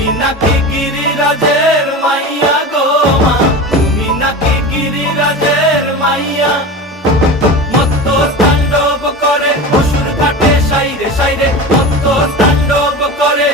তুমি নাকি গিরিরাজের মাইয়া গো মা, তুমি নাকি গিরিরাজের মাইয়া। মত্ত তাণ্ডব করে অসুর কাটে সাইরে সাইরে, মত্ত তাণ্ডব করে